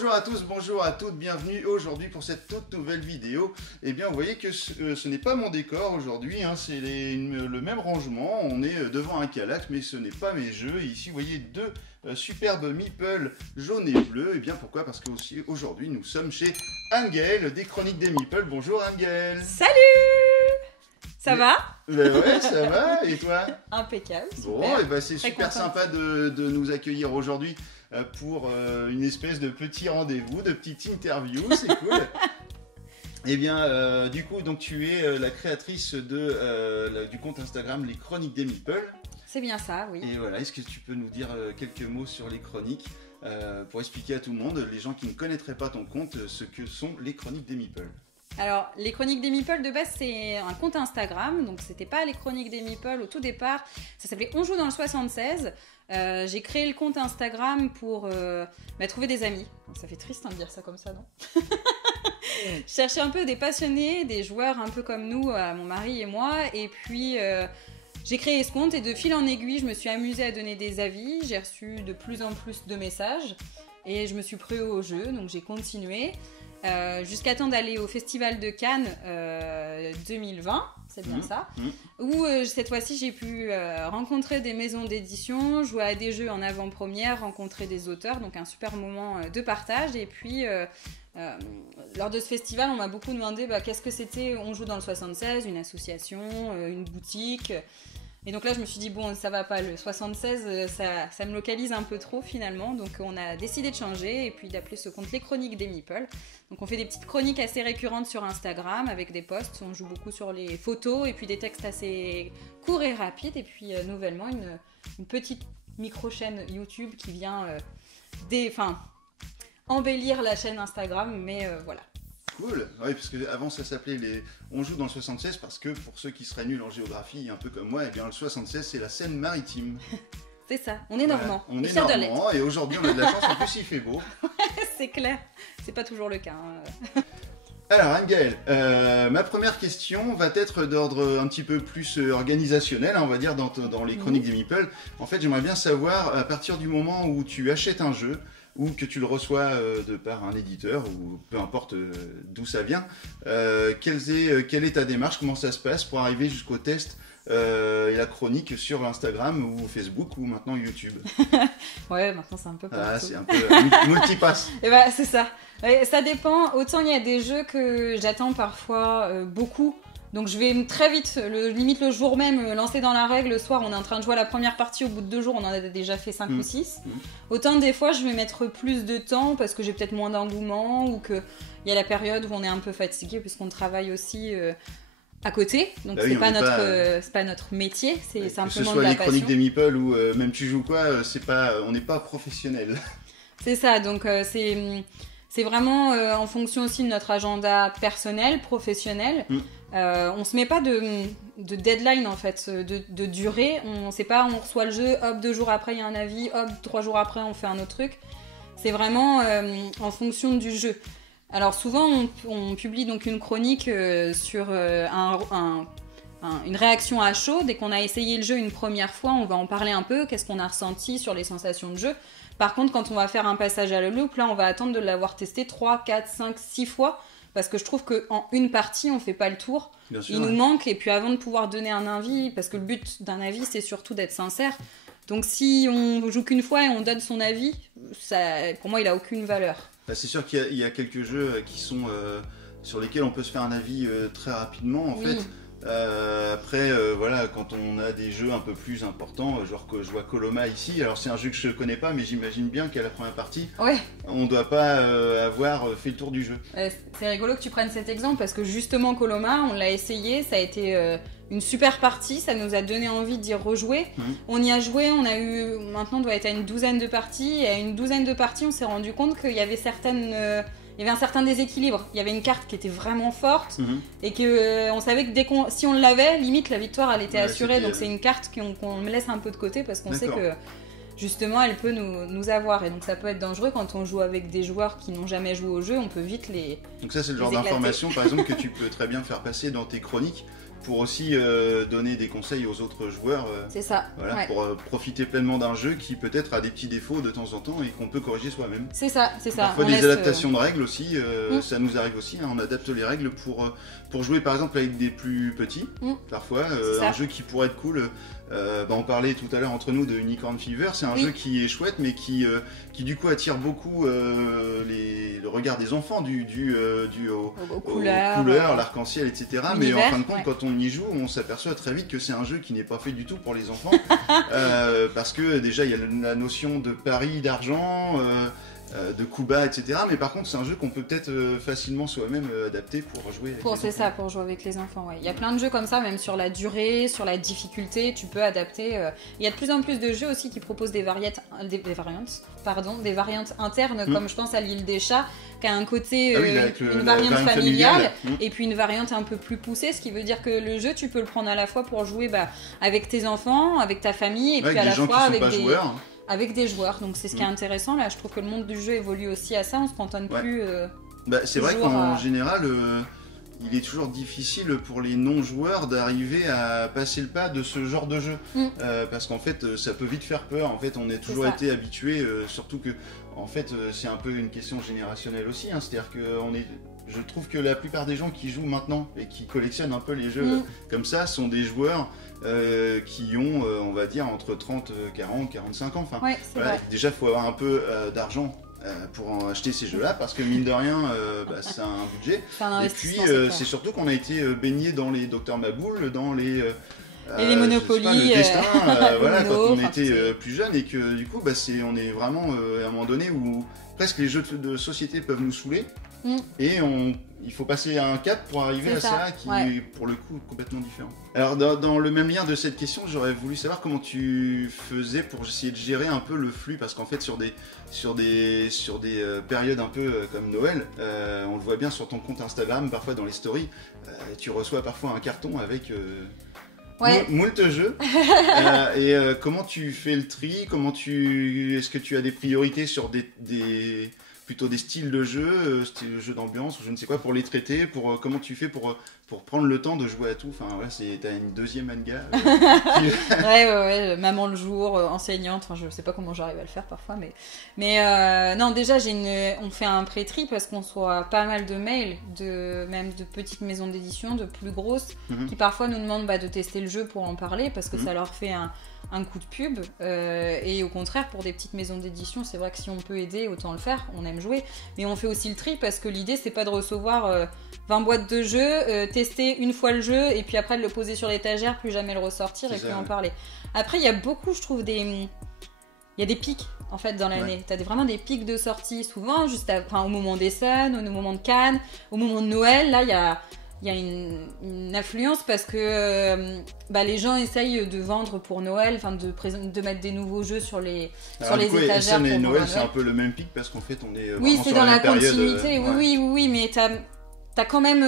Bonjour à tous, bonjour à toutes, bienvenue aujourd'hui pour cette toute nouvelle vidéo. Eh bien vous voyez que ce n'est pas mon décor aujourd'hui, hein, c'est le même rangement, on est devant un Kallax mais ce n'est pas mes jeux. Et ici vous voyez deux superbes meeples jaunes et bleus. Et bien pourquoi? Parce qu'aujourd'hui nous sommes chez Anne-Gaëlle des Chroniques des Meeples. Bonjour Anne-Gaëlle. Salut. Ça va? Ben ouais, ça va, et toi? Impeccable, super. Bon, et ben c'est Très super contente. sympa de nous accueillir aujourd'hui pour une espèce de petit rendez-vous, de petite interview, c'est cool. Et bien, du coup, donc tu es la créatrice du compte Instagram Les Chroniques des Meeples. C'est bien ça, oui. Et voilà, est-ce que tu peux nous dire quelques mots sur les chroniques pour expliquer à tout le monde, les gens qui ne connaîtraient pas ton compte, ce que sont les Chroniques des Meeples? Alors, les Chroniques des Meeples, de base, c'est un compte Instagram. Donc, c'était pas les Chroniques des Meeples au tout départ. Ça s'appelait On joue dans le 76. J'ai créé le compte Instagram pour trouver des amis. Ça fait triste de dire ça comme ça, non? Je cherchais un peu des passionnés, des joueurs un peu comme nous, mon mari et moi. Et puis, j'ai créé ce compte et de fil en aiguille, je me suis amusée à donner des avis. J'ai reçu de plus en plus de messages et je me suis pris au jeu. Donc, j'ai continué. Jusqu'à temps d'aller au Festival de Cannes 2020, c'est bien ça, où cette fois-ci j'ai pu rencontrer des maisons d'édition, jouer à des jeux en avant-première, rencontrer des auteurs, donc un super moment de partage. Et puis lors de ce festival on m'a beaucoup demandé qu'est-ce que c'était On joue dans le 76, une association, une boutique. Et donc là, je me suis dit, bon, ça va pas, le 76, ça me localise un peu trop finalement. Donc on a décidé de changer et puis d'appeler ce compte Les Chroniques des Meeples. Donc on fait des petites chroniques assez récurrentes sur Instagram avec des posts. On joue beaucoup sur les photos et puis des textes assez courts et rapides. Et puis nouvellement, une petite micro-chaîne YouTube qui vient embellir la chaîne Instagram. Mais voilà. Cool, oui, parce qu'avant ça s'appelait On joue dans le 76 parce que pour ceux qui seraient nuls en géographie, un peu comme moi, eh bien le 76 c'est la Seine-Maritime. C'est ça, on est normand. On est normand et aujourd'hui on a de la chance, en plus il fait beau. C'est clair, c'est pas toujours le cas. Hein. Alors Anne-Gaëlle, ma première question va être d'ordre un petit peu plus organisationnel, hein, on va dire dans les Chroniques des Meeples. En fait j'aimerais bien savoir, à partir du moment où tu achètes un jeu, ou que tu le reçois de par un éditeur, ou peu importe d'où ça vient, quelle est ta démarche, comment ça se passe pour arriver jusqu'au test et la chronique sur Instagram ou Facebook ou maintenant YouTube? Ouais, maintenant c'est un peu partout. Ah, c'est un peu multipasse. Et bah c'est ça. Et ça dépend, autant il y a des jeux que j'attends parfois beaucoup. Donc je vais très vite, limite le jour même, lancer dans la règle. Le soir, on est en train de jouer à la première partie. Au bout de 2 jours, on en a déjà fait 5 ou 6. Autant des fois, je vais mettre plus de temps parce que j'ai peut-être moins d'engouement ou qu'il y a la période où on est un peu fatigué puisqu'on travaille aussi à côté. Donc c'est pas notre métier, c'est simplement de la passion. Que ce soit les Chroniques des Meeples ou même tu joues quoi, on n'est pas professionnel. C'est ça, donc c'est vraiment en fonction aussi de notre agenda personnel, professionnel. On se met pas de deadline en fait, de durée. On sait pas, on reçoit le jeu, hop, 2 jours après il y a un avis, hop, 3 jours après on fait un autre truc. C'est vraiment en fonction du jeu. Alors souvent on publie donc une chronique sur une réaction à chaud. Dès qu'on a essayé le jeu une première fois, on va en parler un peu, qu'est-ce qu'on a ressenti sur les sensations de jeu. Par contre, quand on va faire un passage à la loupe, là on va attendre de l'avoir testé 3, 4, 5, 6 fois. Parce que je trouve qu'en une partie, on fait pas le tour. Bien sûr, nous manque. Et puis avant de pouvoir donner un avis, parce que le but d'un avis, c'est surtout d'être sincère. Donc si on joue qu'une fois et on donne son avis, pour moi, il a aucune valeur. C'est sûr qu'il y a quelques jeux qui sont sur lesquels on peut se faire un avis très rapidement, en fait. Après, voilà, quand on a des jeux un peu plus importants, genre que je vois Coloma ici, alors c'est un jeu que je connais pas, mais j'imagine bien qu'à la première partie, on doit pas avoir fait le tour du jeu. C'est rigolo que tu prennes cet exemple parce que justement Coloma, on l'a essayé, ça a été une super partie, ça nous a donné envie d'y rejouer. On y a joué, on a eu, maintenant on doit être à une 12aine de parties, et à une 12aine de parties, on s'est rendu compte qu'il y avait il y avait un certain déséquilibre. Il y avait une carte qui était vraiment forte et que on savait que si on l'avait, limite la victoire elle était assurée. Donc c'est une carte qu'on laisse un peu de côté parce qu'on sait que justement elle peut nous avoir. Et donc ça peut être dangereux quand on joue avec des joueurs qui n'ont jamais joué au jeu, on peut vite les. Donc ça c'est le genre d'information par exemple que tu peux très bien faire passer dans tes chroniques. pour aussi donner des conseils aux autres joueurs. C'est ça. Voilà, Ouais. pour profiter pleinement d'un jeu qui peut-être a des petits défauts de temps en temps et qu'on peut corriger soi-même. C'est ça, c'est ça. Parfois On des laisse, adaptations de règles aussi, Mm. ça nous arrive aussi, hein, on adapte les règles pour jouer par exemple avec des plus petits, Mm. parfois, C'est ça. un jeu qui pourrait être cool, on parlait tout à l'heure entre nous de Unicorn Fever, c'est un Oui. jeu qui est chouette mais qui du coup attire beaucoup le regard des enfants, dû aux aux couleurs, l'arc-en-ciel, etc. Mais en l'univers, fin de compte, ouais. quand on y joue, on s'aperçoit très vite que c'est un jeu qui n'est pas fait du tout pour les enfants, parce que déjà il y a la notion de pari, d'argent, de coups bas, etc. Mais par contre, c'est un jeu qu'on peut peut-être facilement soi-même adapter pour jouer avec les C'est enfants. ça, pour jouer avec les enfants, ouais. Il y a plein de jeux comme ça, même sur la durée, sur la difficulté, tu peux adapter. Il y a de plus en plus de jeux aussi qui proposent des variantes internes, comme je pense à l'île des chats, qui a un côté, Ah oui, avec une la variante variante familiale, familiale. et puis une variante un peu plus poussée, ce qui veut dire que le jeu, tu peux le prendre à la fois pour jouer avec tes enfants, avec ta famille, et Ouais, puis à avec la des gens fois qui sont avec pas joueurs. avec des joueurs. Donc c'est ce qui est intéressant, là, je trouve que le monde du jeu évolue aussi à ça, on se cantonne Ouais. plus... C'est vrai toujours qu'en à- général, il est toujours difficile pour les non-joueurs d'arriver à passer le pas de ce genre de jeu. Parce qu'en fait, ça peut vite faire peur. En fait, on a toujours ça. été habitué, surtout que, en fait, c'est un peu une question générationnelle aussi. Hein. C'est-à-dire que je trouve que la plupart des gens qui jouent maintenant et qui collectionnent un peu les jeux comme ça sont des joueurs qui ont, on va dire, entre 30, 40, 45 ans. Enfin, Ouais, c'est voilà, vrai. déjà, il faut avoir un peu d'argent pour en acheter ces jeux-là, parce que mine de rien, c'est un budget. C'est un Et puis, investissement, c'est clair. c'est surtout qu'on a été baigné dans les Dr Maboul, dans les... Et les Monopoly, le destin, voilà, Uno, quand on enfin, était c'est- plus jeune, et que du coup, on est vraiment à un moment donné où presque les jeux de société peuvent nous saouler, et il faut passer à un cap pour arriver C'est à ça, ça, qui est pour le coup complètement différent. Alors dans le même lien de cette question, j'aurais voulu savoir comment tu faisais pour essayer de gérer un peu le flux, parce qu'en fait sur des périodes un peu comme Noël, on le voit bien sur ton compte Instagram, parfois dans les stories, tu reçois parfois un carton avec moult jeux. Comment tu fais le tri, est-ce que tu as des priorités sur plutôt des styles de jeu, style jeu d'ambiance ou je ne sais quoi, pour les traiter, comment tu fais pour prendre le temps de jouer à tout. Enfin voilà, t'as une deuxième Anga. Ouais, maman le jour, enseignante, enfin je sais pas comment j'arrive à le faire parfois, mais non, déjà on fait un pré-tri parce qu'on reçoit pas mal de mails, même de petites maisons d'édition, de plus grosses, qui parfois nous demandent de tester le jeu pour en parler, parce que ça leur fait un coup de pub, et au contraire pour des petites maisons d'édition, c'est vrai que si on peut aider, autant le faire, on aime jouer, mais on fait aussi le tri parce que l'idée c'est pas de recevoir 20 boîtes de jeux, tester une fois le jeu et puis après de le poser sur l'étagère, plus jamais le ressortir et plus en parler. Après il y a beaucoup, je trouve, il y a des pics en fait dans l'année. T'as vraiment des pics de sortie, souvent au moment des Suns, au moment de Cannes, au moment de Noël, là il y a une affluence parce que les gens essayent de vendre pour Noël, de mettre des nouveaux jeux sur les étagères. Essen et pour Noël, vendre c'est un peu le même pic parce qu'en fait on est oui, vraiment c'est sur dans la même période, continuité, oui, mais t'as quand même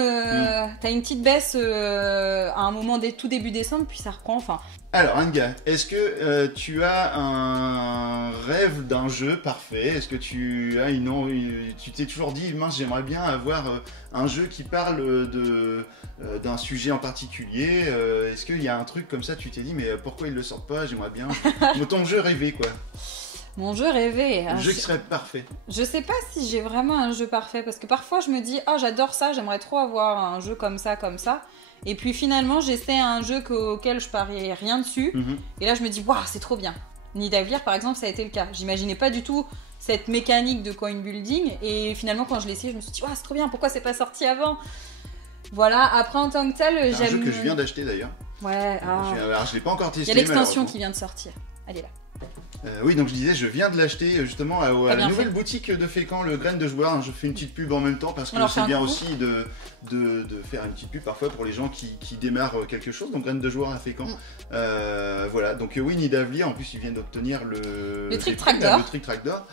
t'as une petite baisse à un moment tout début décembre, puis ça reprend, enfin. Alors Anga, est-ce que tu as un rêve d'un jeu parfait? Est-ce que tu as tu t'es toujours dit, mince, j'aimerais bien avoir un jeu qui parle d'un sujet en particulier? Est-ce qu'il y a un truc comme ça, tu t'es dit, mais pourquoi ils le sortent pas? J'aimerais bien. Ton jeu rêvé, quoi. Mon jeu rêvé. Un jeu qui serait parfait. Je sais pas si j'ai vraiment un jeu parfait, parce que parfois je me dis, j'adore ça, j'aimerais trop avoir un jeu comme ça. Et puis finalement, j'essaie un jeu auquel je parie rien dessus. Et là, je me dis, waouh, c'est trop bien. Nidavellir, par exemple, ça a été le cas. J'imaginais pas du tout cette mécanique de coin building. Et finalement, quand je l'ai essayé, je me suis dit, waouh, c'est trop bien, pourquoi c'est pas sorti avant? Voilà, après en tant que tel, j'aime. C'est un jeu que je viens d'acheter d'ailleurs. Ouais, Alors, je l'ai pas encore testé. Il y a l'extension qui vient de sortir. Elle est là. Oui, donc je disais, je viens de l'acheter justement à la nouvelle fait. boutique de Fécamp, le Graine de Joueur. Je fais une petite pub en même temps parce que c'est bien aussi de faire une petite pub parfois pour les gens qui démarrent quelque chose. Donc Graine de Joueur à Fécamp. Voilà, donc oui, Nidavellir, en plus ils viennent d'obtenir le Trick Track d'or. Le Trick Track d'or.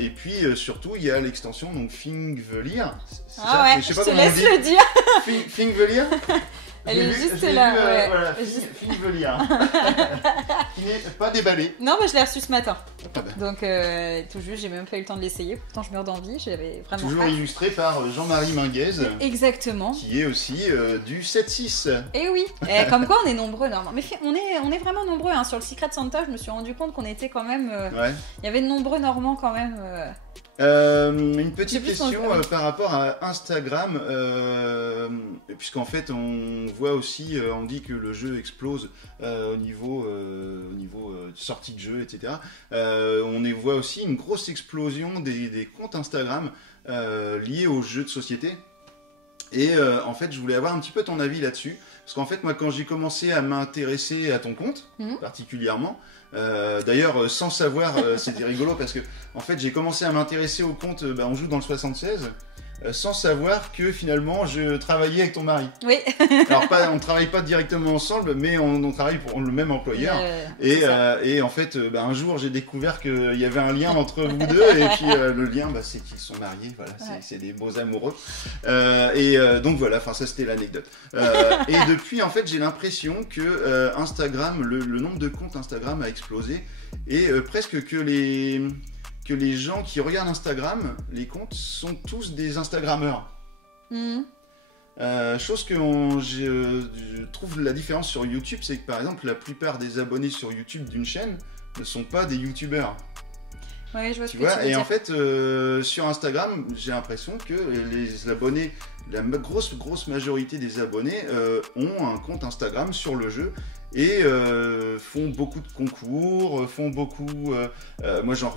Et puis surtout, il y a l'extension donc Thingvellir. Je sais pas comment on dit. Le dire. Thingvellir. Elle est J'ai juste vu, là, ouais. Voilà, Juste- fini de le lire. Qui n'est pas déballé. Non, mais je l'ai reçu ce matin. Ah bah. Donc, tout juste, j'ai même pas eu le temps de l'essayer. Pourtant, je meurs d'envie. J'avais vraiment Toujours hâte. illustré par Jean-Marie Minguez, Exactement. qui est aussi du 7-6. Et oui. Et comme quoi, on est nombreux, normalement. Mais on est vraiment nombreux. Hein. Sur le Secret Santa, je me suis rendu compte qu'on était quand même. Ouais. Il y avait de nombreux Normands quand même. Une petite J'ai plus question son- par rapport à Instagram, puisqu'en fait on voit aussi, on dit que le jeu explose au niveau sortie de jeu, etc. On y voit aussi une grosse explosion des comptes Instagram liés aux jeux de société. Et en fait, je voulais avoir un petit peu ton avis là-dessus. Parce qu'en fait, moi, quand j'ai commencé à m'intéresser à ton compte, particulièrement, d'ailleurs, sans savoir, c'était rigolo parce que, en fait, j'ai commencé à m'intéresser au compte, on joue dans le 76, sans savoir que finalement, je travaillais avec ton mari. Oui. Alors, on ne travaille pas directement ensemble, mais on travaille pour le même employeur. Et en fait, un jour, j'ai découvert qu'il y avait un lien entre vous deux, et puis le lien, c'est qu'ils sont mariés, voilà, c'est des beaux amoureux. Donc voilà, enfin ça c'était l'anecdote. Et depuis, en fait, j'ai l'impression que Instagram, le nombre de comptes Instagram a explosé, et presque que les gens qui regardent Instagram, les comptes, sont tous des Instagrammeurs. Chose que je trouve la différence sur YouTube, c'est que par exemple la plupart des abonnés sur YouTube d'une chaîne ne sont pas des youtubeurs. Ouais, je vois ce Tu que tu vois, veux et dire. en fait sur Instagram, j'ai l'impression que les abonnés, la grosse majorité des abonnés ont un compte Instagram sur le jeu et font beaucoup de concours, font beaucoup. Moi j'en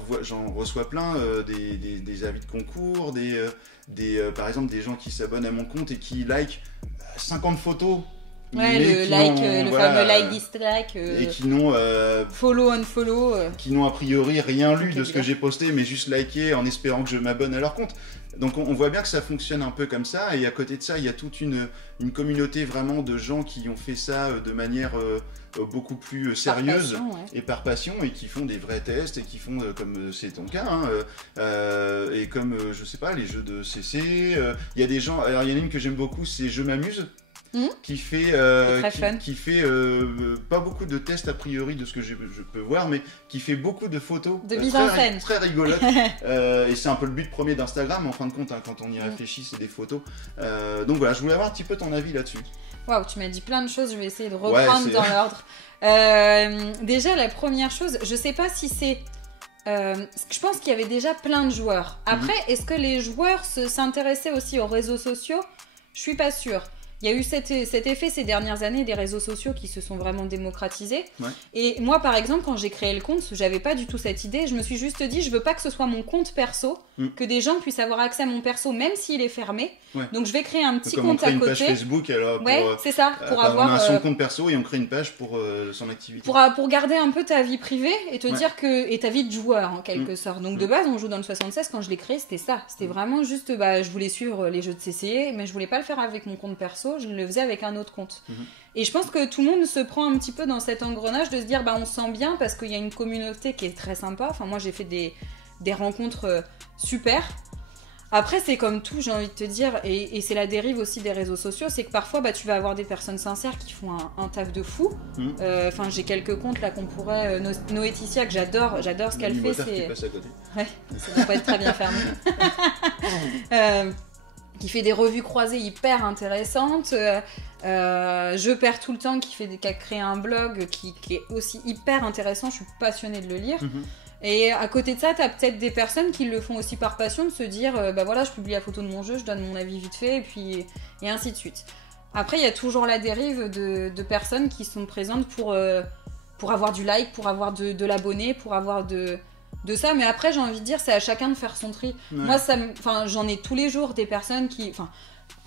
reçois plein des avis de concours, par exemple des gens qui s'abonnent à mon compte et qui like 50 photos. Ouais, mais le fameux like dislike. Et qui n'ont Follow, unfollow. qui n'ont a priori rien lu de ce que Vocabulaire. j'ai posté, mais juste liké en espérant que je m'abonne à leur compte. Donc on voit bien que ça fonctionne un peu comme ça, et à côté de ça, il y a toute une communauté vraiment de gens qui ont fait ça de manière beaucoup plus sérieuse Par passion, ouais. et par passion, et qui font des vrais tests, et qui font, comme c'est ton cas, hein, et comme, je sais pas, les jeux de CC, il y a des gens, alors il y en a une que j'aime beaucoup, c'est Je m'amuse, qui fait, très fun. qui fait pas beaucoup de tests a priori de ce que je peux voir, mais qui fait beaucoup de photos De mise en scène. très rigolotes. Et c'est un peu le but premier d'Instagram en fin de compte, hein, quand on y réfléchit, c'est des photos. Donc voilà, je voulais avoir un petit peu ton avis là-dessus. Waouh, tu m'as dit plein de choses, je vais essayer de Ouais, reprendre c'est- dans l'ordre. Déjà, la première chose, je sais pas si c'est. Je pense qu'il y avait déjà plein de joueurs. Après, est-ce que les joueurs s'intéressaient aussi aux réseaux sociaux? Je suis pas sûre. Il y a eu cet effet ces dernières années des réseaux sociaux qui se sont vraiment démocratisés. Ouais. Et moi, par exemple, quand j'ai créé le compte, j'avais pas du tout cette idée. Je me suis juste dit, je veux pas que ce soit mon compte perso, que des gens puissent avoir accès à mon perso, même s'il est fermé. Ouais. Donc, je vais créer un petit Comme on compte crée à une côté. page Facebook, alors Ouais, c'est ça, pour avoir. on a son compte perso et on crée une page pour son activité. Pour garder un peu ta vie privée et te dire que. Et ta vie de joueur en quelque sorte. Donc de base, on joue dans le 76, quand je l'ai créé, c'était ça. C'était vraiment juste. Je voulais suivre les jeux de CC, mais je voulais pas le faire avec mon compte perso, je le faisais avec un autre compte. Et je pense que tout le monde se prend un petit peu dans cet engrenage de se dire, on se sent bien parce qu'il y a une communauté qui est très sympa. Enfin, moi, j'ai fait des rencontres super. Après, c'est comme tout, j'ai envie de te dire, et c'est la dérive aussi des réseaux sociaux, c'est que parfois, tu vas avoir des personnes sincères qui font un taf de fou. Enfin, j'ai quelques comptes là qu'on pourrait... Noétitia, que j'adore ce qu'elle fait, Qui c'est... passe à côté. Ouais, ça doit pas être très bien fermé. Qui fait des revues croisées hyper intéressantes. Je perds tout le temps, qui a créé un blog qui est aussi hyper intéressant. Je suis passionnée de le lire. Et à côté de ça, t'as peut-être des personnes qui le font aussi par passion, de se dire, voilà, je publie la photo de mon jeu, je donne mon avis vite fait, et ainsi de suite. Après, il y a toujours la dérive de personnes qui sont présentes pour avoir du like, pour avoir de l'abonné, pour avoir de ça. Mais après, j'ai envie de dire, c'est à chacun de faire son tri. Ouais. Moi, j'en ai tous les jours des personnes qui...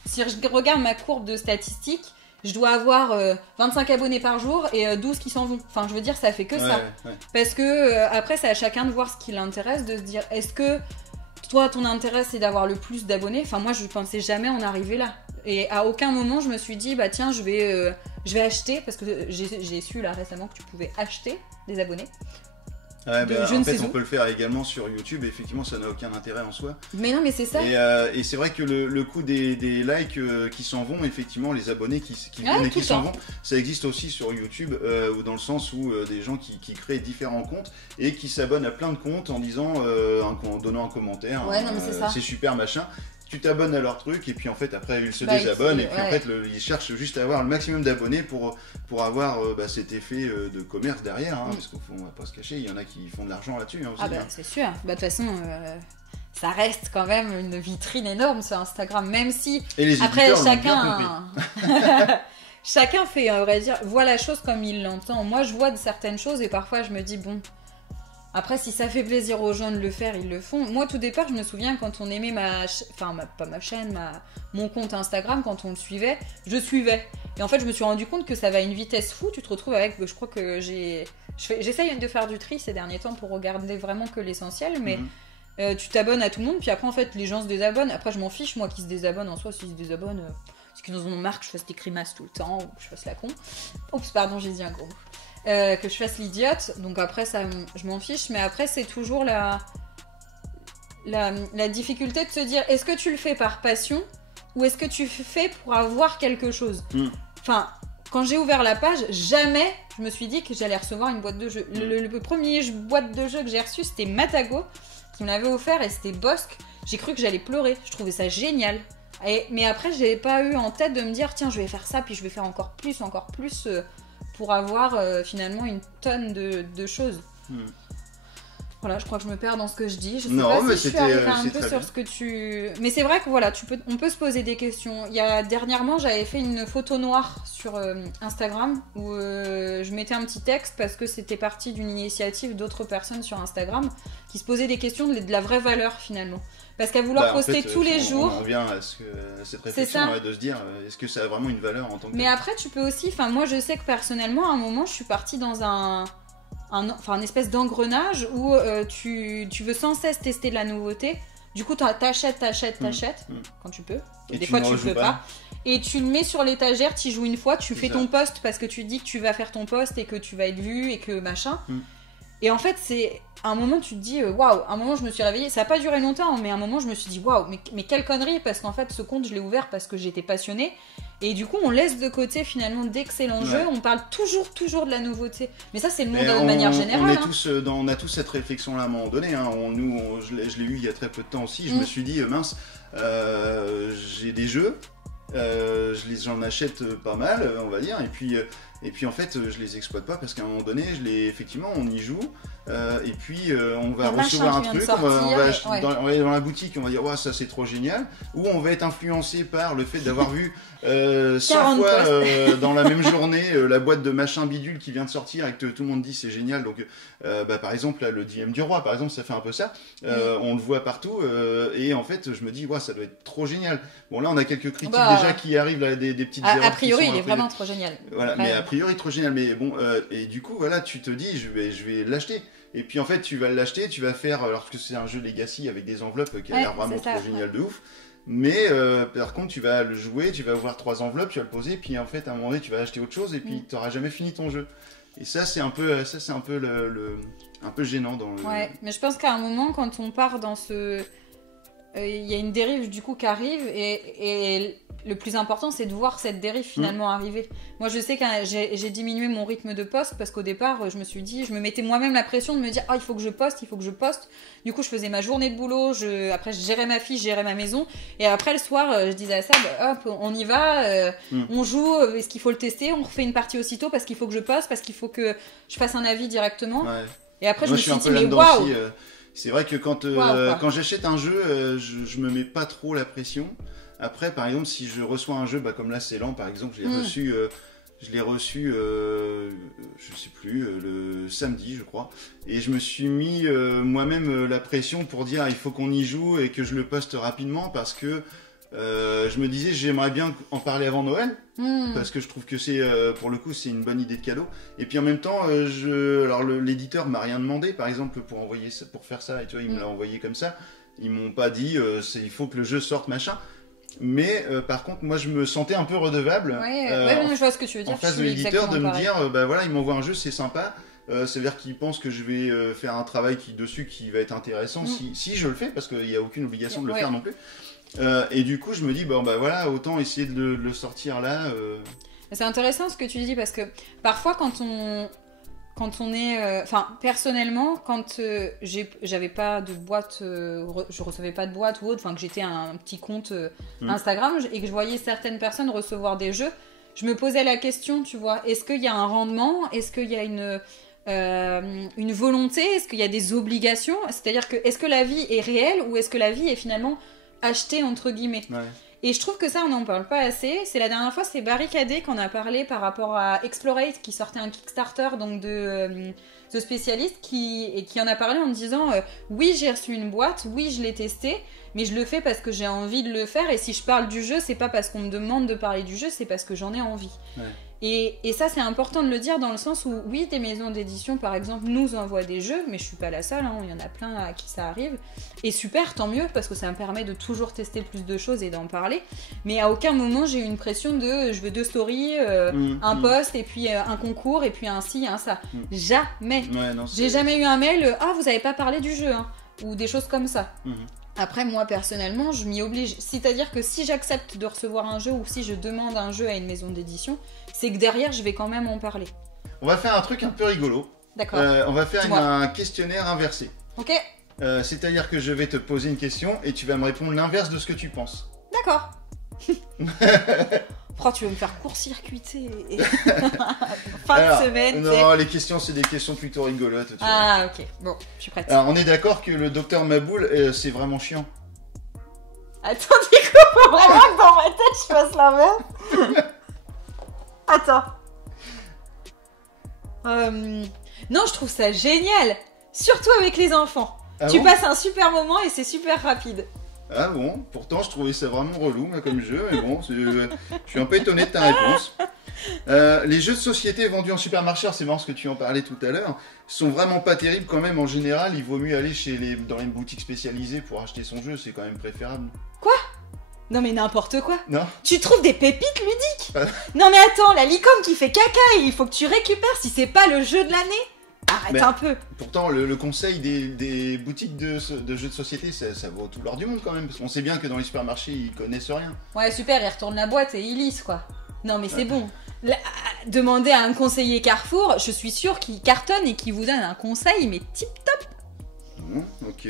Si je regarde ma courbe de statistiques, je dois avoir 25 abonnés par jour et 12 qui s'en vont. Enfin, je veux dire, ça fait que ça. Ouais. Parce que après, c'est à chacun de voir ce qui l'intéresse, de se dire, est-ce que toi, ton intérêt, c'est d'avoir le plus d'abonnés? Enfin, moi, je pensais jamais en arriver là. Et à aucun moment, je me suis dit, tiens, je vais acheter, parce que j'ai su là récemment que tu pouvais acheter des abonnés. Ouais, de bah, je en ne fait, sais on où. peut le faire également sur YouTube. Effectivement, ça n'a aucun intérêt en soi. Mais non, mais c'est ça. Et c'est vrai que le coût des likes qui s'en vont, effectivement, les abonnés qui Ouais, viennent et tout qui le s'en temps. vont, ça existe aussi sur YouTube, ou dans le sens où des gens qui créent différents comptes et qui s'abonnent à plein de comptes en disant, en donnant un commentaire, Ouais, non, mais c'est ça. c'est super machin. Tu t'abonnes à leur truc et puis en fait après ils se Bah, désabonnent ils- et puis en ouais. fait ils cherchent juste à avoir le maximum d'abonnés pour avoir cet effet de commerce derrière, hein, parce qu'on va pas se cacher, il y en a qui font de l'argent là-dessus, hein, aussi, Ah bah hein. c'est sûr. Bah de toute façon, ça reste quand même une vitrine énorme sur Instagram, même si Et les après éditeurs l'ont bien compris. chacun fait, on va dire, voit la chose comme il l'entend. Moi, je vois de certaines choses et parfois je me dis bon. Après, si ça fait plaisir aux gens de le faire, ils le font. Moi, tout départ, je me souviens quand on aimait pas ma chaîne, mon compte Instagram, quand on le suivait, je suivais. Et en fait, je me suis rendu compte que ça va à une vitesse fou. Tu te retrouves avec, je crois que j'essaye de faire du tri ces derniers temps pour regarder vraiment que l'essentiel, mais tu t'abonnes à tout le monde, puis après, en fait, les gens se désabonnent. Après, je m'en fiche, moi, qui se désabonne en soi, s'ils se désabonnent, parce qu'ils en ont marre que je fasse des grimaces tout le temps, ou que je fasse la con. Oups, pardon, j'ai dit un gros mot. Que je fasse l'idiote, donc après ça je m'en fiche, mais après c'est toujours la difficulté de se dire est-ce que tu le fais par passion ou est-ce que tu fais pour avoir quelque chose. Enfin, quand j'ai ouvert la page, jamais je me suis dit que j'allais recevoir une boîte de jeux. Le premier boîte de jeux que j'ai reçu, c'était Matago qui me l'avait offert et c'était Bosque. J'ai cru que j'allais pleurer, je trouvais ça génial. Mais après j'ai pas eu en tête de me dire tiens je vais faire ça puis je vais faire encore plus pour avoir finalement une tonne de choses. Voilà, je crois que je me perds dans ce que je dis. Je sais Non, pas mais si je suis arrivée un c'est peu très sur bien. ce que tu... Mais c'est vrai que voilà, on peut se poser des questions. Dernièrement, j'avais fait une photo noire sur Instagram où je mettais un petit texte parce que c'était parti d'une initiative d'autres personnes sur Instagram qui se posaient des questions de la vraie valeur finalement. Parce qu'à vouloir Bah, en poster fait, tous les jours... On revient à cette réflexion, ça. ouais, de se dire est-ce que ça a vraiment une valeur en tant que Mais tel. après, tu peux aussi... Enfin, moi, je sais que personnellement, à un moment, je suis partie dans un espèce d'engrenage où tu veux sans cesse tester de la nouveauté. Du coup, t'achètes quand tu peux. Et Des tu fois, ne tu rejoues peux pas. Et tu le mets sur l'étagère, tu joues une fois, tu fais ça. ton post parce que tu dis que tu vas faire ton post et que tu vas être vu et que machin. Et en fait, c'est à un moment, tu te dis waouh. À un moment, je me suis réveillée. Ça n'a pas duré longtemps, mais à un moment, je me suis dit waouh, mais quelle connerie. Parce qu'en fait, ce compte, je l'ai ouvert parce que j'étais passionnée. Et du coup, on laisse de côté finalement d'excellents jeux. On parle toujours de la nouveauté. Mais ça, c'est le monde de manière générale. On a tous cette réflexion-là à un moment donné. Hein. Je l'ai eu il y a très peu de temps aussi. Je me suis dit mince, j'ai des jeux. J'en achète pas mal, on va dire, et puis en fait je les exploite pas parce qu'à un moment donné effectivement on y joue, et puis on va recevoir un truc, on va aller dans la boutique, on va dire ouais, ça c'est trop génial, ou on va être influencé par le fait d'avoir vu 100 fois dans la même journée la boîte de machin bidule qui vient de sortir et que tout le monde dit c'est génial. Donc par exemple là, le DM du roi par exemple, ça fait un peu ça, on le voit partout, et en fait je me dis ouais, ça doit être trop génial. Bon là on a quelques critiques déjà qui arrivent là, des petites erreurs. A priori il est vraiment trop génial. Voilà, mais a priori trop génial, mais bon, et du coup voilà, tu te dis je vais l'acheter. Et puis en fait tu vas l'acheter, tu vas faire, alors que c'est un jeu Legacy avec des enveloppes qui a l'air vraiment trop génial de ouf. Mais par contre tu vas le jouer, tu vas ouvrir 3 enveloppes, tu vas le poser, puis en fait à un moment donné tu vas acheter autre chose et puis tu n'auras jamais fini ton jeu. Et ça c'est un peu un peu gênant dans le... Ouais, mais je pense qu'à un moment quand on part dans ce... Il y a une dérive du coup qui arrive et le plus important c'est de voir cette dérive finalement arriver. Moi je sais que j'ai diminué mon rythme de poste parce qu'au départ je me suis dit, je me mettais moi-même la pression de me dire il faut que je poste. Du coup je faisais ma journée de boulot, après je gérais ma fille, je gérais ma maison, et après le soir je disais à Sab hop on y va, on joue, est-ce qu'il faut le tester, on refait une partie aussitôt parce qu'il faut que je poste, parce qu'il faut que je fasse un avis directement. Et après moi, je me suis dit mais waouh. waouh. C'est vrai que quand j'achète un jeu, je me mets pas trop la pression. Après, par exemple, si je reçois un jeu, comme là, c'est lent, par exemple, je l'ai reçu, je sais plus, le samedi, je crois. Et je me suis mis moi-même la pression pour dire il faut qu'on y joue et que je le poste rapidement parce que je me disais j'aimerais bien en parler avant Noël. Parce que je trouve que c'est pour le coup c'est une bonne idée de cadeau, et puis en même temps l'éditeur m'a rien demandé par exemple pour faire ça, et tu vois, il me l'a envoyé comme ça, ils m'ont pas dit il faut que le jeu sorte machin, mais par contre moi je me sentais un peu redevable je vois ce que tu veux dire, en face de l'éditeur, de me dire voilà, il m'envoie un jeu, c'est sympa, ça veut dire qu'ils pensent que je vais faire un travail dessus qui va être intéressant si je le fais, parce qu'il n'y a aucune obligation de le faire non plus. Et du coup, je me dis, bon, bah voilà, autant essayer de le sortir là. C'est intéressant ce que tu dis, parce que parfois, quand on est... Enfin, personnellement, quand j'avais pas de boîte, je recevais pas de boîte ou autre, enfin que j'étais un petit compte Instagram et que je voyais certaines personnes recevoir des jeux, je me posais la question, tu vois, est-ce qu'il y a un rendement? Est-ce qu'il y a une volonté? Est-ce qu'il y a des obligations? C'est-à-dire que, est-ce que la vie est réelle ou est-ce que la vie est finalement achetée, entre guillemets? Et je trouve que ça, on n'en parle pas assez. C'est la dernière fois, c'est Barricadé qu'on a parlé par rapport à Explorate, qui sortait un Kickstarter donc de spécialistes, qui en a parlé en disant oui, j'ai reçu une boîte, oui, je l'ai testé, mais je le fais parce que j'ai envie de le faire. Et si je parle du jeu, c'est pas parce qu'on me demande de parler du jeu, c'est parce que j'en ai envie. Et ça, c'est important de le dire dans le sens où, oui, des maisons d'édition, par exemple, nous envoient des jeux, mais je suis pas la seule, hein, il y en a plein à qui ça arrive. Et super, tant mieux, parce que ça me permet de toujours tester plus de choses et d'en parler. Mais à aucun moment, j'ai eu une pression de je veux 2 stories, un post, et puis un concours, et puis un ci, un ça. Jamais. J'ai jamais eu un mail, ah, vous avez pas parlé du jeu, hein, ou des choses comme ça. Après, moi, personnellement, je m'y oblige. C'est-à-dire que si j'accepte de recevoir un jeu ou si je demande un jeu à une maison d'édition, c'est que derrière, je vais quand même en parler. On va faire un truc un peu rigolo. D'accord. On va faire un questionnaire inversé. Ok. C'est-à-dire que je vais te poser une question et tu vas me répondre l'inverse de ce que tu penses. D'accord. Oh, tu veux me faire court-circuiter fin de semaine. Non, les questions, c'est des questions plutôt rigolotes. Ok. Bon, je suis prête. Alors, on est d'accord que le docteur Maboul, c'est vraiment chiant. Attends, du coup, faut vraiment que dans ma tête, je fasse l'inverse. Attends. Non, je trouve ça génial. Surtout avec les enfants. Tu passes un super moment et c'est super rapide. Ah bon, pourtant je trouvais ça vraiment relou moi, comme jeu, mais bon, je suis un peu étonné de ta réponse. Les jeux de société vendus en supermarché, c'est marrant ce que tu en parlais tout à l'heure, sont vraiment pas terribles quand même en général, il vaut mieux aller dans les boutiques spécialisées pour acheter son jeu, c'est quand même préférable. Quoi? Non mais n'importe quoi. Non. Tu trouves des pépites ludiques? Non mais attends, la licorne qui fait caca, il faut que tu récupères si c'est pas le jeu de l'année. Arrête un peu. Pourtant, le conseil des boutiques de jeux de société, ça vaut tout l'or du monde quand même. Parce qu'on sait bien que dans les supermarchés, ils connaissent rien. Ouais, super, ils retournent la boîte et ils lisent, quoi. Non, mais c'est bon. Demandez à un conseiller Carrefour, je suis sûre qu'il cartonne et qu'il vous donne un conseil, mais tip top. Ok.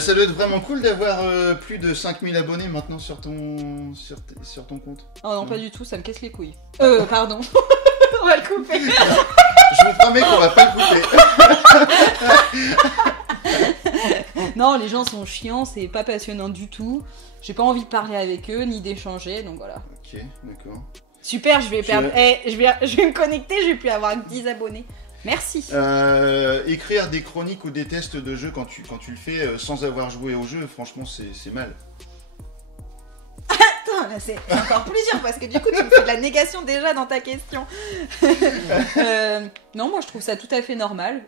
Ça doit être vraiment cool d'avoir plus de 5000 abonnés maintenant sur ton compte. Oh non, pas du tout, ça me casse les couilles. Pardon. On va le couper. Je vous promets qu'on va pas le couper. Non, les gens sont chiants, c'est pas passionnant du tout. J'ai pas envie de parler avec eux, ni d'échanger, donc voilà. Ok, d'accord. Super, je vais perdre. Je vais me connecter, je vais plus avoir 10 abonnés. Merci. Écrire des chroniques ou des tests de jeux quand tu le fais sans avoir joué au jeu, franchement, c'est mal. Attends, là c'est encore plus dur parce que du coup tu me fais de la négation déjà dans ta question. Non, moi je trouve ça tout à fait normal.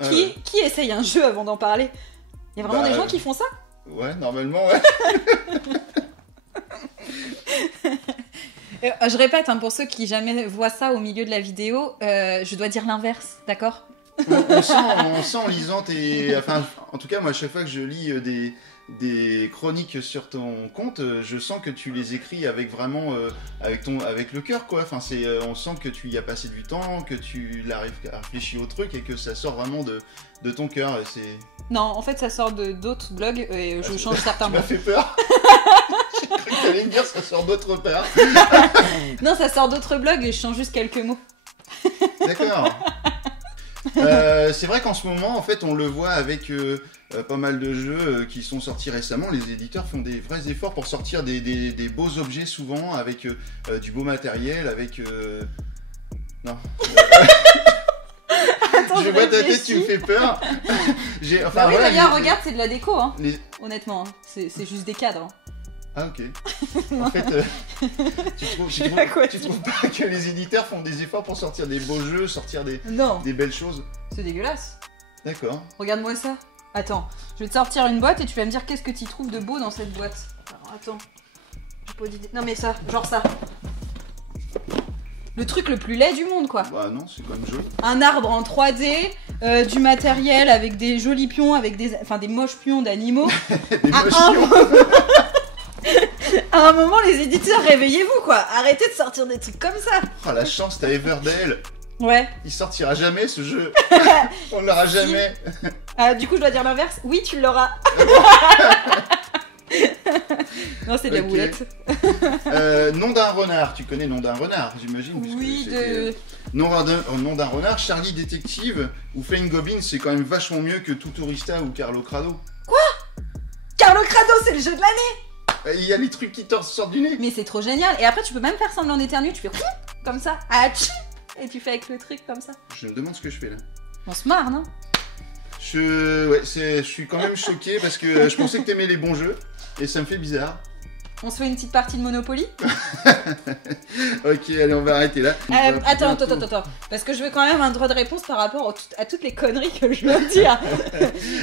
Qui essaye un jeu avant d'en parler? Il y a vraiment des gens qui font ça? Ouais, normalement, ouais. Je répète, hein, pour ceux qui jamais voient ça au milieu de la vidéo, je dois dire l'inverse, d'accord? on sent en lisant enfin, en tout cas, moi, à chaque fois que je lis des chroniques sur ton compte, je sens que tu les écris avec vraiment avec le cœur, quoi. Enfin, on sent que tu y as passé du temps, que tu arrives à réfléchir au truc et que ça sort vraiment de ton cœur. Non, en fait, ça sort d'autres blogs et je change certains mots. Tu m'as fait peur. J'ai cru que t'allais me dire ça sort d'autres parts. Non, ça sort d'autres blogs et je change juste quelques mots. D'accord. C'est vrai qu'en ce moment, en fait, on le voit avec pas mal de jeux qui sont sortis récemment. Les éditeurs font des vrais efforts pour sortir des beaux objets, souvent avec du beau matériel, avec... Non. Attends, je vois ta tête, tu me fais peur. Enfin, oui, d'ailleurs, regarde, c'est de la déco, hein. Honnêtement, hein. C'est juste des cadres. Hein. Ah ok. En fait, tu trouves pas que les éditeurs font des efforts pour sortir des beaux jeux, sortir des belles choses? C'est dégueulasse. D'accord. Regarde-moi ça. Attends, je vais te sortir une boîte et tu vas me dire qu'est-ce que tu trouves de beau dans cette boîte. Alors attends. J'ai pas d'idée. Non mais ça, genre ça. Le truc le plus laid du monde, quoi. Bah non, c'est quand même joli. Un arbre en 3D, du matériel avec des jolis pions, avec des moches pions d'animaux. Des moches pions. À un moment, les éditeurs, réveillez-vous, quoi. Arrêtez de sortir des trucs comme ça. Oh la chance, t'as Everdale. Ouais. Il sortira jamais ce jeu. On l'aura jamais. Du coup, je dois dire l'inverse. Oui, tu l'auras. Non, c'est de la boulette. Nom d'un renard. Tu connais Nom d'un renard, j'imagine. Oui, Nom d'un renard, Charlie Détective ou Flying Goblin, c'est quand même vachement mieux que Tuturista ou Carlo Crado. Quoi? Carlo Crado, c'est le jeu de l'année. Il y a les trucs qui sortent du nez. Mais c'est trop génial. Et après, tu peux même faire semblant d'éternuer. Tu fais comme ça. Et tu fais avec le truc comme ça. Je me demande ce que je fais là. On se marre, non? Je suis quand même choqué parce que je pensais que t'aimais les bons jeux et ça me fait bizarre. On se fait une petite partie de Monopoly? Ok, allez, on va arrêter là. Attends. Parce que je veux quand même un droit de réponse par rapport à toutes les conneries que je viens de dire.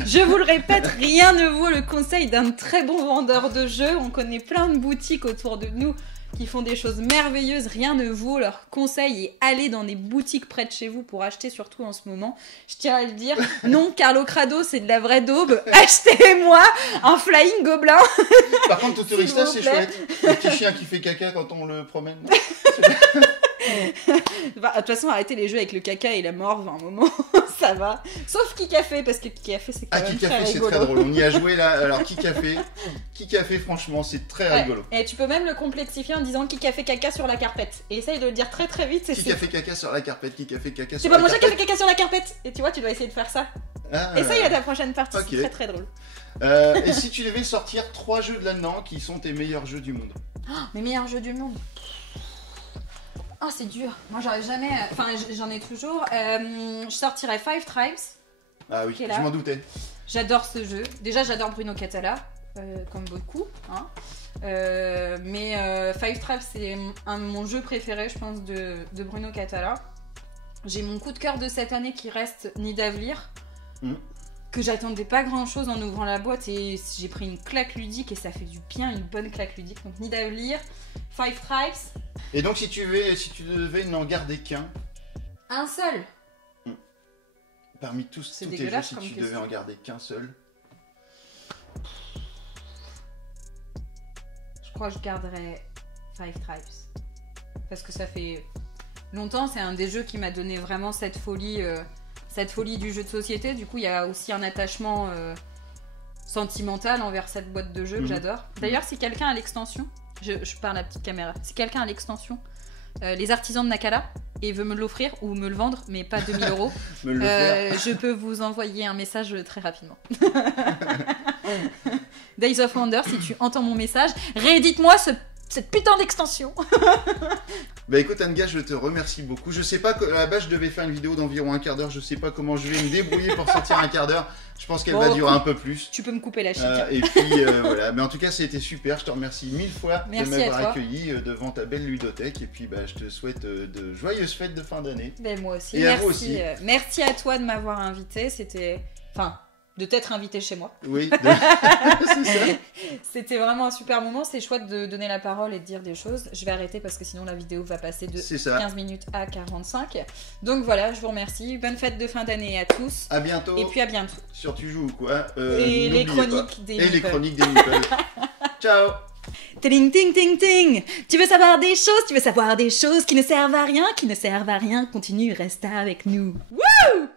Je vous le répète, rien ne vaut le conseil d'un très bon vendeur de jeux. On connaît plein de boutiques autour de nous qui font des choses merveilleuses. Rien ne vaut leur conseil et allez dans des boutiques près de chez vous pour acheter, surtout en ce moment. Je tiens à le dire. Non, Carlo Crado, c'est de la vraie daube. Achetez-moi un Flying Gobelin. Par contre, Tuturista, c'est chouette. Le petit chien qui fait caca quand on le promène. De toute façon, arrêtez les jeux avec le caca et la morve à un moment, ça va. Sauf Kikafé, parce que Kikafé, c'est quand même très rigolo. C'est très drôle. On y a joué là. Alors, Kikafé, franchement, c'est très rigolo. Et tu peux même le complexifier en disant Kikafé caca sur la carpette. Et essaye de le dire très très vite. Kikafé caca sur la carpette, Kikafé caca C'est sur la carpette. pas mon chat qui a fait caca sur la carpette. Et tu vois, tu dois essayer de faire ça. Essaye à ta prochaine partie, Okay. c'est très très drôle. Et si tu devais sortir 3 jeux de là-dedans qui sont tes meilleurs jeux du monde? Mes meilleurs jeux du monde. Oh, c'est dur. Moi, j'aurais jamais. Enfin, j'en ai toujours. Je sortirais Five Tribes. Ah oui, je m'en doutais. J'adore ce jeu. Déjà, j'adore Bruno Catala, comme beaucoup. Hein. Mais Five Tribes, c'est mon jeu préféré, je pense, de Bruno Catala. J'ai mon coup de cœur de cette année qui reste Nidavellir. Que j'attendais pas grand chose en ouvrant la boîte et j'ai pris une claque ludique et ça fait du bien, une bonne claque ludique. Donc Nidavellir, Five Tribes. Et donc si tu devais n'en garder qu'un? Un seul. Parmi tous tes jeux, si tu devais en garder qu'un seul? Je crois que je garderais Five Tribes. Parce que ça fait longtemps, c'est un des jeux qui m'a donné vraiment cette folie du jeu de société. Du coup, il y a aussi un attachement sentimental envers cette boîte de jeu que j'adore. D'ailleurs, si quelqu'un a l'extension, je parle à la petite caméra, si quelqu'un a l'extension, les artisans de Nakala, et veut me l'offrir ou me le vendre, mais pas 2000 €, je peux vous envoyer un message très rapidement. Days of Wonder, si tu entends mon message, réédite-moi cette putain d'extension. Bah écoute Anga, je te remercie beaucoup. Je sais pas, à la base je devais faire une vidéo d'environ un quart d'heure. Je sais pas comment je vais me débrouiller pour sortir un quart d'heure. Je pense qu'elle va durer un peu plus. Tu peux me couper la chic. Et puis voilà, mais en tout cas c'était super. Je te remercie 1000 fois de m'avoir accueilli devant ta belle ludothèque. Et puis je te souhaite de joyeuses fêtes de fin d'année. Ben moi aussi. Et merci, à vous aussi. Merci à toi de m'avoir invité. De t'être invité chez moi. Oui, c'est ça. C'était vraiment un super moment. C'est chouette de donner la parole et de dire des choses. Je vais arrêter parce que sinon la vidéo va passer de 15 minutes à 45. Donc voilà, je vous remercie. Bonne fête de fin d'année à tous. À bientôt. Et puis à bientôt. Sur Tu joues ou quoi et les chroniques des meeples. Et les chroniques des meeples. Ciao. Ting ting ting ting. Tu veux savoir des choses qui ne servent à rien, continue, reste avec nous. Wouh!